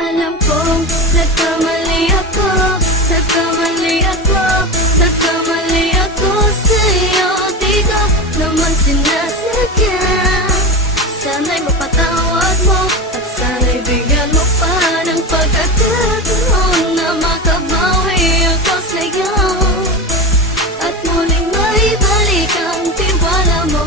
Alam kong nagkamali ako, nagkamali ako, nagkamali ako sa'yo. Di ko naman sinasadya. Sana'y mapatawad mo at sana'y bigyan mo pa ng pagkakataon na makabawi ako sa'yo at muling maibalik ang tiwala mo.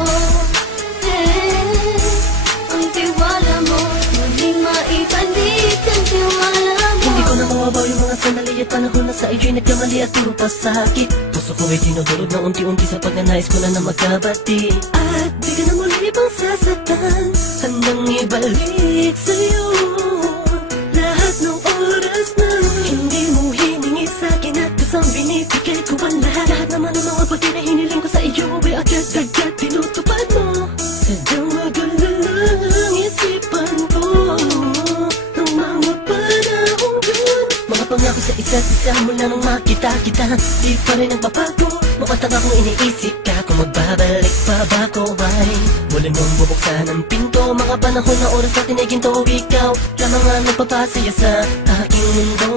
Ang tiwala mo, muling maibalik ang tiwala mo. Hindi ko na mawabaw yung mga sandali at panahon na sa iyo'y nagkamali at puro pasakit. Puso ko ay tinutulog na unti-unti sa pagnanais ko na magkabati. At di ka na muli ibang sasaktan, handang ibalik sa'yo lahat ng oras na hindi mo hiningi sa'kin at kusang binibigay ko ang lahat. Lahat naman ng mga bagay na hiniling ko sa iyo ay agad-agad tinutupad mo. Sadyang magulo lang ang isipan ko ng mga panahon yun. Mga pangako sa isa't isa mula nung makita kita, di pa rin nagbabago. Mukhang akong iniisip ka kung magbabalik pa ba ko ay muli mong bubuksan ang pinto. Mga panahon na oras natin ay ginto, ikaw lamang ang nagpapasaya sa aking mundo.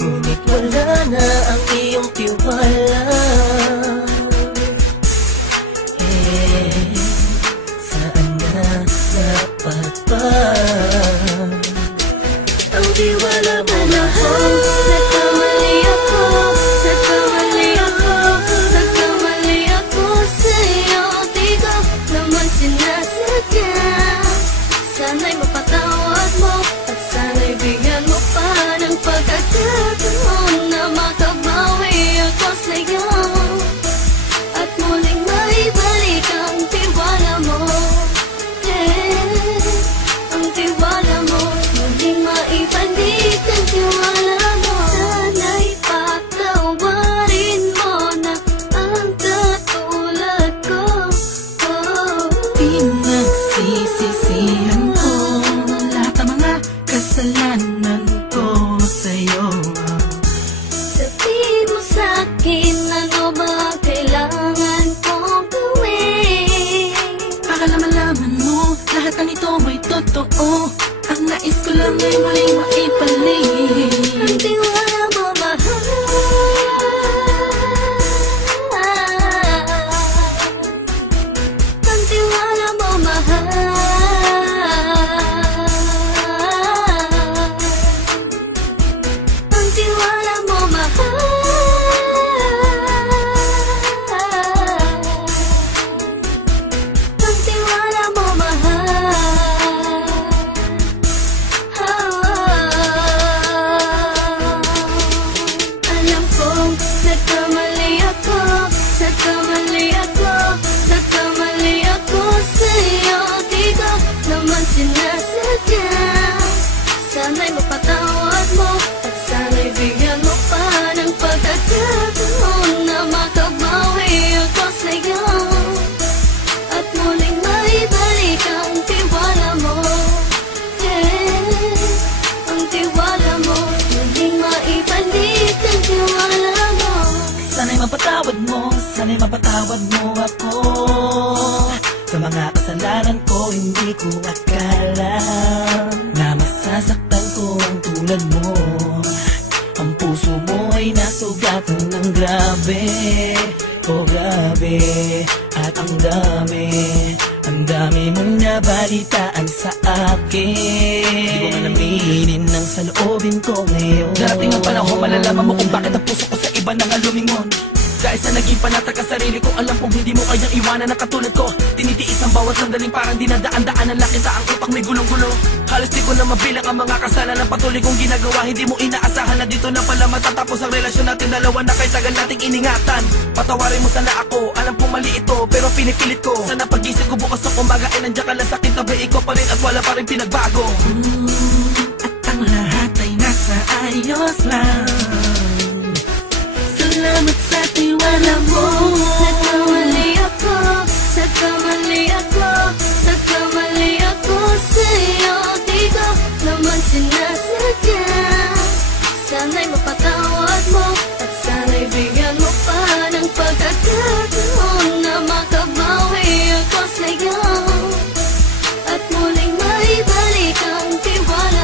Ngunit wala na ang iyong tiwala. Saan na dapat ba ang tiwala mo? Nagkamali ako, nagkamali ako, nagkamali ako sa'yo. Di ko naman sinasadya. Sana'y mapatawad mo at sana'y bigyan mo pa ng pagkakataon na makabawi ako sa'yo at muling maibalik ang tiwala mo. Ang tiwala mo, muling maibalik ang tiwala mo. Sana'y patawarin mo na ang katulad ko. Pinagsisisihan ko lahat ng mga kasalanan ko sa'yo. Sabihin mo sa'kin ano ba kailangan kong gawin Para malaman mo lahat ng ito ay totoo. Ang nais ko lang ay muling maibalik ang tiwala mo, mahal. Ang tiwala mo, mahal. Ang tiwala mo, mahal. Ang tiwala mo, mahal. Alam kong nagkamali ako, nagkamali ako, nagkamali ako sa'yo. Di ko naman sinasadya. Sana'y mapatawad mo at sana'y bigyan mo pa ng pagkakataon na makabawi ako sa'yo at muling maibalik ang tiwala mo. Ang tiwala mo, muling maibalik ang tiwala mo. Sana'y mapatawad mo ako sa mga kasalanan ko. Hindi ko akala na masasaktan ko ang tulad mo. Ang puso mo ay nasugatan ng grabe, oh grabe. At ang dami mong nabalitaan sa akin. Di ko nga naminin ng saloobin ko ngayon. Darating ang panahon, malalaman mo kung bakit ang puso ko sa iba nang lumingon. Dahil sa naging panatag ka sarili ko, alam kong hindi mo kayang iwanan na katulad ko. Tinitiis ang bawat sandaling parang dinadaan-daan ang lakita. Ang utak may gulong-gulo. Halos di ko na mabilang ang mga kasalanan na patuloy kong ginagawa. Hindi mo inaasahan na dito na pala matatapos ang relasyon natin dalawa na kahit tagal nating iningatan. Patawarin mo sana ako, alam kong mali ito pero pinipilit ko. Sana pag-isip ko bukas ng umaga ay nandiyan ka lang sa akin, tabi ko pa rin at wala pa rin pinagbago. At ang lahat ay nasa ayos lang. Salamat sa tiwala mo. Nagkamali ako, nagkamali ako, nagkamali ako sa'yo. Di ko naman sinasadya. Sana'y mapatawad mo at sana'y bigyan mo pa ng pagkakataon na makabawi ako sa'yo at muling maibalik ang tiwala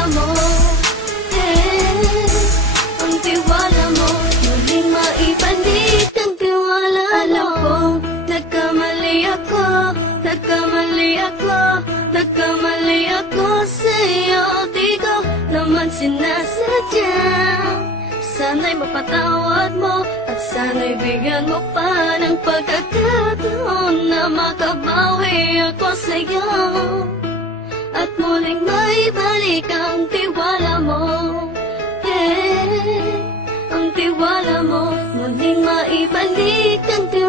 sinasadya. Sana'y mapatawad mo at sana'y bigyan mo pa ng pagkakataon na makabawi ako sa'yo at muling maibalik ang tiwala mo. Ang tiwala mo, muling maibalik ang tiwala mo.